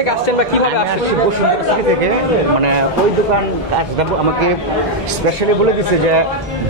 থেকে আসছেন বা কিভাবে আসছেন? বসুন্ধরা থেকে, মানে ওই দোকান আমাকে স্পেশালি বলে দিচ্ছে যে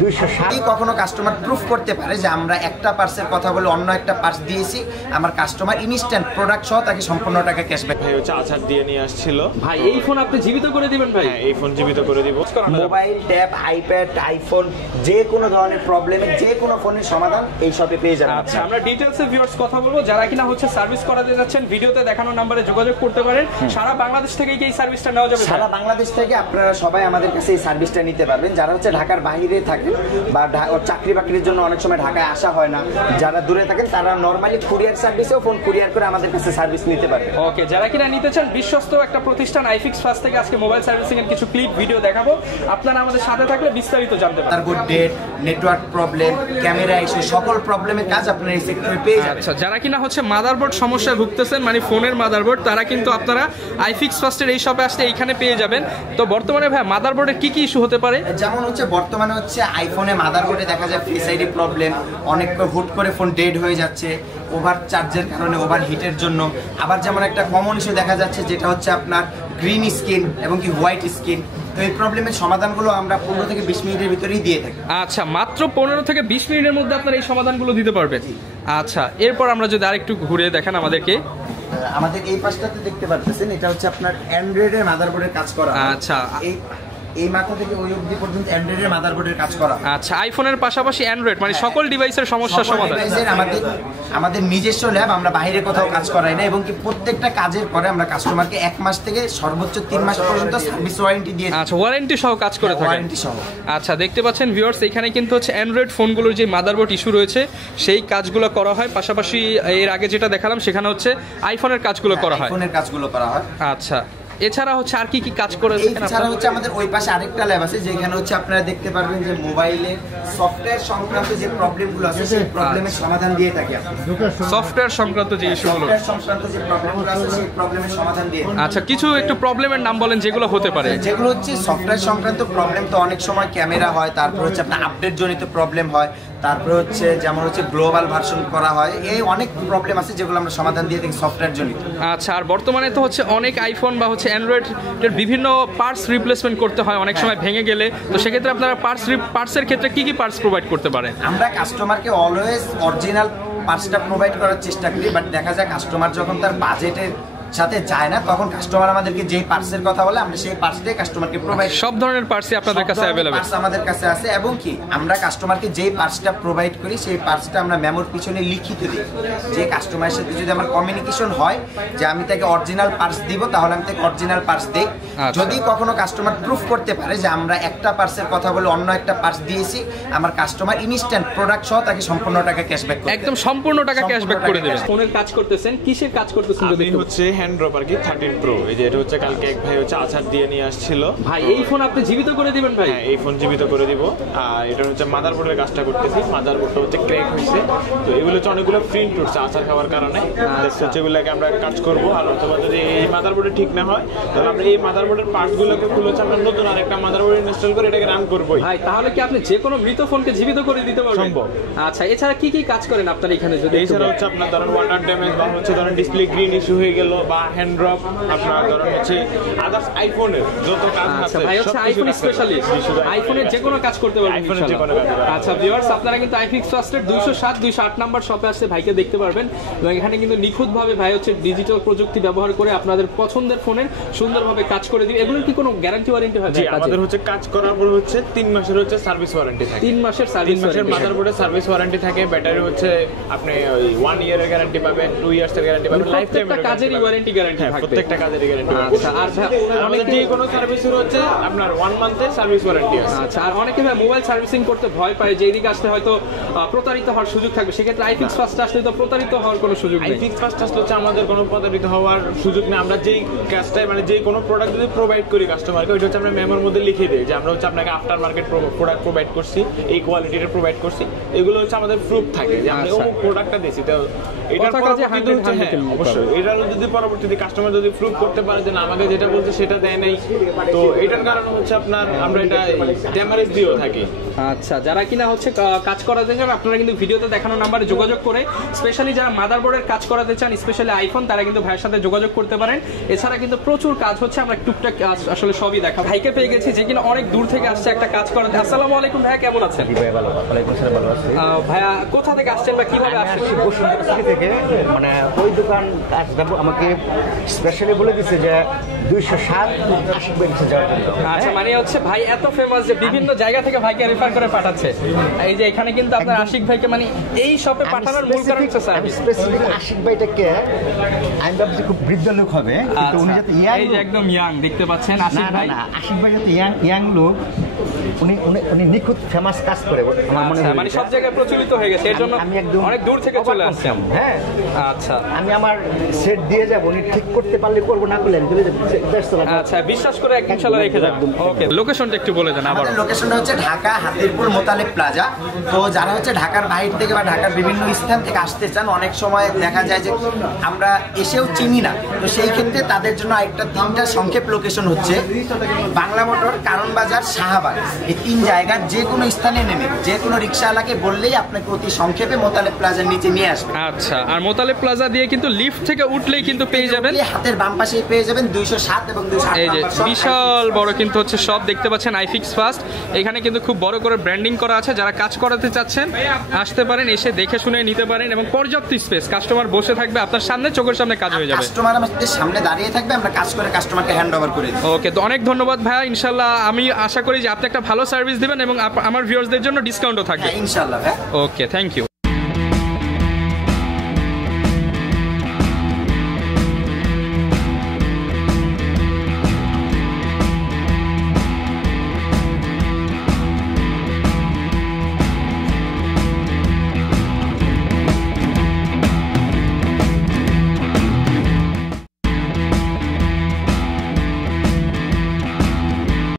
260। কখনো কাস্টমার প্রুফ করতে পারে যে আমরা একটা পার্সের কথা বলে অন্য একটা পার্স দিয়েছি, আমার কাস্টমার ইনস্ট্যান্ট প্রোডাক্ট সহ তাকে সম্পূর্ণ টাকা ক্যাশব্যাক। ভাই হচ্ছে আচার দিয়ে নিয়ে আসছিল। ভাই এই ফোন আপনি জীবিত করে দিবেন ভাই? হ্যাঁ, এই ফোন জীবিত করে দিব। মোবাইল, ট্যাব, আইপ্যাড, আইফোন, যে কোনো ধরনের প্রবলেমে যে কোনো ফোনের সমাধান এই শপে পেয়ে যাবেন। আচ্ছা, আমরা ডিটেইলসে ভিউয়ার্স কথা বলবো। যারা কিনা হচ্ছে সার্ভিস করাতে যাচ্ছেন, ভিডিওতে দেখানো নম্বরে যোগাযোগ করতে পারেন। সারা বাংলাদেশ থেকে কি এই সার্ভিসটা নেওয়া যাবে? সারা বাংলাদেশ থেকে আপনারা সবাই আমাদের কাছে এই সার্ভিসটা নিতে পারবেন। যারা হচ্ছে ঢাকার বাইরে থাকেন বা চাকরি বাকরির জন্য অনেক সময় ঢাকায় আসা হয় না, যারা দূরে থাকেন তারা নরমালি কুরিয়ার সার্ভিসেও ফোন কুরিয়ার করে আমাদের কাছে সার্ভিস নিতে পারবেন। ওকে, যারা কিনা নিতে চান বিশ্বস্ত একটা প্রতিষ্ঠান আইফিক্স ফার্স্ট থেকে আজকে মোবাইল সার্ভিসিং এর কিছু ক্লিপ ভিডিও দেখাবো। আপনারা আমাদের সাথে থাকলে বিস্তারিত জানতে পারবেন। তারপর date, network problem, camera issue, সকল প্রবলেমের কাজ আপনারা এই সেক্টরে পেয়ে যাবেন। আচ্ছা, যারা কিনা হচ্ছে মাদারবোর্ড সমস্যায় ভুগতেছেন, মানে ফোনের মাদারবোর্ড, তারা কিন্তু আপনারা আইফিক্স ফার্স্টের এই শপে আসতে এইখানে পেয়ে যাবেন। তো বর্তমানে ভাই মাদারবোর্ডের কি কি ইস্যু হতে পারে? যেমন হচ্ছে বর্তমানে হচ্ছে আইফোনে মাদারবোর্ডে দেখা যায় ফেস আইডি প্রবলেম, অনেক হুট করে ফোন ডেড হয়ে যাচ্ছে ওভার চার্জের কারণে, ওভার হিটের জন্য। আবার যেমন একটা কমন ইস্যু দেখা যাচ্ছে যেটা হচ্ছে আপনার গ্রিন স্ক্রিন এবং কি হোয়াইট স্ক্রিন। তো এই প্রবলেমের সমাধানগুলো আমরা 15 থেকে 20 মিনিটের ভিতরেই দিয়ে থাকি। আচ্ছা, মাত্র 15 থেকে 20 মিনিটের মধ্যে আপনারা এই সমাধানগুলো দিতে পারবেন। আচ্ছা, এরপর আমরা যদি আরেকটু ঘুরে দেখান আমাদেরকে। আমাদের এই পাশটাতে দেখতে পাচ্ছেন, এটা হচ্ছে আপনার অ্যান্ড্রয়েডের মাদারবোর্ডের কাজ করা। আচ্ছা, এই মাথা থেকে ওই অবধি পর্যন্ত অ্যান্ড্রয়েডের মাদারবোর্ডের কাজ করা। আচ্ছা, আইফোনের পাশাপাশি অ্যান্ড্রয়েড, মানে সকল ডিভাইসের সমস্যার সমাধান। আমাদের নিজস্ব ল্যাব, আমরা বাইরে কোথাও কাজ করাই না, এবং কি প্রত্যেকটা কাজের পরে আমরা কাস্টমারকে 1 মাস থেকে সর্বোচ্চ 3 মাস পর্যন্ত সার্ভিস ওয়ারেন্টি দিয়ে। আচ্ছা, ওয়ারেন্টি সহ কাজ করে থাকেন? ওয়ারেন্টি সহ। আচ্ছা, দেখতে পাচ্ছেন ভিউয়ার্স, এখানে কিন্তু হচ্ছে অ্যান্ড্রয়েড ফোনগুলোর যে মাদারবোর্ড ইস্যু রয়েছে সেই কাজগুলো করা হয়। পাশাপাশি এর আগে যেটা দেখালাম সেখানে হচ্ছে আইফোনের কাজগুলো করা হয়। আইফোনের কাজগুলো করা হয়। আচ্ছা, এছাড়া হচ্ছে আর কি কি কাজ করে? এছাড়া হচ্ছে আমাদের ওই পাশে আরেকটা ল্যাব আছে যেখানে হচ্ছে আপনারা দেখতে পারবেন যে মোবাইলের সফটওয়্যার সংক্রান্ত যে প্রবলেমগুলো আছে সেই প্রবলেমের সমাধান দিয়ে থাকি আমরা। সফটওয়্যার সংক্রান্ত যে ইস্যুগুলো, সফটওয়্যার সংক্রান্ত যে প্রবলেমগুলো আছে সেই প্রবলেমের সমাধান দিয়ে। আচ্ছা, কিছু একটু প্রবলেমের নাম বলেন যেগুলো হতে পারে। যেগুলো হচ্ছে সফটওয়্যার সংক্রান্ত প্রবলেম, তো অনেক সময় ক্যামেরা হয়, তারপর হচ্ছে আপনার আপডেট জনিত প্রবলেম হয়, তারপর হচ্ছে যেমন হচ্ছে গ্লোবাল ভার্সন করা হয়, এই অনেক প্রবলেম আছে যেগুলো আমরা সমাধান দিয়ে থাকি সফটওয়্যার জনিত। আচ্ছা, আর বর্তমানে তো হচ্ছে অনেক আইফোন বা হচ্ছে অ্যান্ড্রয়েডের বিভিন্ন পার্টস রিপ্লেসমেন্ট করতে হয় অনেক সময় ভেঙে গেলে, তো সেক্ষেত্রে আপনারা পার্টসের ক্ষেত্রে কি কি পার্টস প্রোভাইড করতে পারেন? আমরা কাস্টমারকে অলওয়েজ অরিজিনাল পার্টসটা প্রোভাইড করার চেষ্টা করি, বাট দেখা যায় কাস্টমার যখন তার বাজেটের সাথে যায় না, তখন কাস্টমার আমাদেরকে যেই পার্টসের কথা বলে আমরা সেই পার্টসটাই কাস্টমারকে প্রোভাইড। সব ধরনের পার্টসই আপনাদের কাছে अवेलेबल? পার্টস আমাদের কাছে আছে, এবং কি আমরা কাস্টমারকে যেই পার্টসটা প্রোভাইড করি সেই পার্টসটা আমরা মেমোর পিছনে লিখিত দিই। যে কাস্টমারের সাথে যদি আমার কমিউনিকেশন হয় যে আমি তাকে অরিজিনাল পার্টস দিব, তাহলে আমি তাকে অরিজিনাল পার্টস দেই। যদি কখনো কাস্টমার প্রুফ করতে পারে যে আমরা একটা পার্টসের কথা বলে অন্য একটা পার্টস দিয়েছি, আমার কাস্টমার ইনস্ট্যান্ট প্রোডাক্ট সহ তাকে সম্পূর্ণ টাকা ক্যাশব্যাক করে, একদম সম্পূর্ণ টাকা ক্যাশব্যাক করে দেবেন। ফোনের কাজ করতেছেন, কিসের কাজ করতেছেন? যদি হচ্ছে হ্যান্ড ড্রপ আর কি 13 প্রো, এই যে এটা হচ্ছে কালকে এক ভাই হচ্ছে আচার দিয়ে নিয়ে আসছিল। ভাই এই ফোন আপনি জীবিত করে দিবেন ভাই? হ্যাঁ, এই ফোন জীবিত করে দিব। আর এটা হচ্ছে মাদারবোর্ডের কাজটা করতেছি, মাদারবোর্ডটা হচ্ছে ক্র্যাক হয়েছে, তো এগুলো হচ্ছে অনেকগুলো প্রিন্ট উঠছে আচার খাওয়ার কারণে। হচ্ছে এগুলোকে আমরা কাজ করবো, আর অথবা যদি এই মাদারবোর্ডে ঠিক না হয় তাহলে আমরা এই মাদারবোর্ডের পার্টসগুলোকে খুলে হচ্ছে আমরা নতুন আরেকটা মাদারবোর্ড ইনস্টল করে এটাকে রান করবো। ভাই তাহলে কি আপনি যে কোনো মৃত ফোনকে জীবিত করে দিতে পারবেন? সম্ভব। আচ্ছা, এছাড়া কি কি কাজ করেন আপনারা এখানে? যদি এছাড়া হচ্ছে আপনার ধরেন ওয়াটার ড্যামেজ বা হচ্ছে ধরেন ডিসপ্লে গ্রিন ইস্যু হয়ে গেল বা হ্যান্ড ড্রপ, আপনার ধরেন হচ্ছে আদার্স আইফোনের যত কাজ আছে। ভাই হচ্ছে আইফোন স্পেশালিস্ট, আইফোনের যে কোনো কাজ করতে পারবেন ইনশাআল্লাহ। আচ্ছা ভিউয়ার্স, আপনারা কিন্তু আইফিক্স ফার্স্টের 207 208 নাম্বার শপে আসলে ভাইকে দেখতে পারবেন, এবং এখানে কিন্তু নিখুঁতভাবে ভাই হচ্ছে ডিজিটাল প্রযুক্তি ব্যবহার করে আপনাদের পছন্দের ফোনের সুন্দরভাবে কাজ করে দিবে। এগুলোর কি কোনো গ্যারান্টি ওয়ারেন্টি হয়? জি, আমাদের হচ্ছে কাজ করার পর হচ্ছে 3 মাসের হচ্ছে সার্ভিস ওয়ারেন্টি থাকে। 3 মাসের সার্ভিস, 3 মাসের মাদারবোর্ডের সার্ভিস ওয়ারেন্টি থাকে। ব্যাটারি হচ্ছে আপনি ওই 1 ইয়ারের গ্যারান্টি পাবেন, 2 ইয়ার্সের গ্যারান্টি পাবেন, লাইফ টাইম কাজেরই ওয়ারেন্টি গ্যারান্টি থাকবে। প্রত্যেকটা কাজেরই গ্যারান্টি। আচ্ছা, আর আমাদের যে কোনো সার্ভিসের হচ্ছে আপনার 1 মান্থের সার্ভিস ওয়ারেন্টি আছে। আচ্ছা, আর অনেকে ভাই মোবাইল সার্ভিসিং করতে ভয় পায় যে এদিকে আসলে হয়তো প্রতারিত হওয়ার সুযোগ থাকবে, সেক্ষেত্রে আইফিক্স ফার্স্ট আসলে তো প্রতারিত হওয়ার কোনো সুযোগ নেই। আইফিক্স ফার্স্ট আসলে হচ্ছে আমাদের কোনো প্রতারিত হওয়ার সুযোগ নেই। আমরা যেই কাজটাই মানে যে কোনো প্রোডাক্ট যদি প্রোভাইড করি কাস্টমারকে, ওইটা হচ্ছে আমরা মেমোর মধ্যে লিখে দিই যে আমরা হচ্ছে আপনাকে আফটার মার্কেট প্রোডাক্ট প্রোভাইড করছি, এই কোয়ালিটির প্রোভাইড করছি, এগুলো হচ্ছে আমাদের প্রুফ থাকে যে আমরা ওই প্রোডাক্টটা দিয়েছি। তো এটার কথা কাজে পরবর্তীতে হচ্ছে, হ্যাঁ, অবশ্যই এটার যদি পরবর্তীতে কাস্টমার যদি প্রুভ করতে পারে যে না আমাকে যেটা বলছে সেটা দেয় নাই, তো এটার কারণে হচ্ছে আপনার আমরা এটা ড্যামারেজ দিয়েও থাকি। আচ্ছা, যারা কিনা হচ্ছে কাজ করাতে চান আপনারা কিন্তু ভিডিওতে দেখানো নাম্বারে যোগাযোগ করে, স্পেশালি যারা মাদারবোর্ডের কাজ করাতে চান স্পেশালি আইফোন, তারা কিন্তু ভাইয়ের সাথে যোগাযোগ করতে পারেন। এছাড়া কিন্তু প্রচুর কাজ হচ্ছে, আমরা টুকটাক আসলে সবই দেখা। ভাইকে পেয়ে গেছি যে কিনা অনেক দূর থেকে আসছে একটা কাজ করাতে। আসসালামু আলাইকুম ভাইয়া, কেমন আছেন? ভাইয়া কোথা থেকে আসছেন বা কিভাবে আসছেন? বসুন্ধরা থেকে, মানে ওই দোকান কাজ যাবো আমাকে স্পেশালি বলে দিছে যে 207 আশিক ভাই যাওয়ার জন্য। আচ্ছা, মানে হচ্ছে ভাই এত ফেমাস যে বিভিন্ন জায়গা থেকে ভাইকে রেফার করে পাঠাচ্ছে। এই যে এখানে কিন্তু আপনার আশিক ভাইকে মানে এই শপে পাঠানোর মূল কারণ হচ্ছে স্যার স্পেসিফিক আশিক ভাইটাকে আমি ভাবছি খুব বৃদ্ধ লোক হবে, কিন্তু উনি যাতে ইয়াং, এই যে একদম ইয়াং দেখতে পাচ্ছেন আশিক ভাই। না আশিক ভাই যাতে ইয়াং লোক, উনি নিখুঁত ফেমাস কাজ করে আমার মনে হয়, মানে সব জায়গায় প্রচলিত হয়ে গেছে, এর জন্য আমি একদম অনেক দূর থেকে চলে আসছেন। হ্যাঁ, আচ্ছা আমি আমার সেট দিয়ে যাব, উনি ঠিক করতে পারলে করবো, না করলে আমি চলে যাবো। আচ্ছা, বিশ্বাস করে একদিন ইনশাআল্লাহ রেখে যাবেন। ওকে, লোকেশনটা একটু বলে দেন আবার। আমাদের লোকেশনটা হচ্ছে ঢাকা হাতিরপুল মোতালেব প্লাজা। তো যারা হচ্ছে ঢাকার বাইরে থেকে বা ঢাকার বিভিন্ন স্থান থেকে আসতে চান, অনেক সময় দেখা যায় যে আমরা এসেও চিনি না, তো সেই ক্ষেত্রে তাদের জন্য আরেকটা 3টা সংক্ষেপ লোকেশন হচ্ছে বাংলা মোটর, কারণ বাজার, শাহবাগ। এই 3 জায়গার যে কোনো স্থানে নেমে যে কোনো রিক্সাওয়ালাকে বললেই আপনাকে অতি সংক্ষেপে মোতালেব প্লাজার নিচে নিয়ে আসবে। আচ্ছা, আর মোতালেব প্লাজা দিয়ে কিন্তু লিফট থেকে উঠলেই কিন্তু পেয়ে যাবেন, হাতের বাম পাশেই পেয়ে যাবেন 207 এবং 208 এই যে নাম্বার শপ। বিশাল বড় কিন্তু হচ্ছে সব দেখতে পাচ্ছেন আইফিক্স ফার্স্ট। এখানে কিন্তু খুব বড় করে ব্র্যান্ডিং করা আছে। যারা কাজ করাতে চাচ্ছেন আসতে পারেন, এসে দেখে শুনে নিতে পারেন, এবং পর্যাপ্ত স্পেস, কাস্টমার বসে থাকবে আপনার সামনে, চোখের সামনে কাজ হয়ে যাবে। কাস্টমার আমাদের সামনে দাঁড়িয়ে থাকবে, আমরা কাজ করে কাস্টমারকে হ্যান্ড ওভার করে দিই। ওকে, তো অনেক ধন্যবাদ ভাইয়া। ইনশাল্লাহ আমি আশা করি যে আপনি একটা ভালো সার্ভিস দিবেন এবং আমার ভিউয়ার্সদের জন্য ডিসকাউন্টও থাকবে। ইনশাআল্লাহ ভাই। ওকে, থ্যাংক ইউ।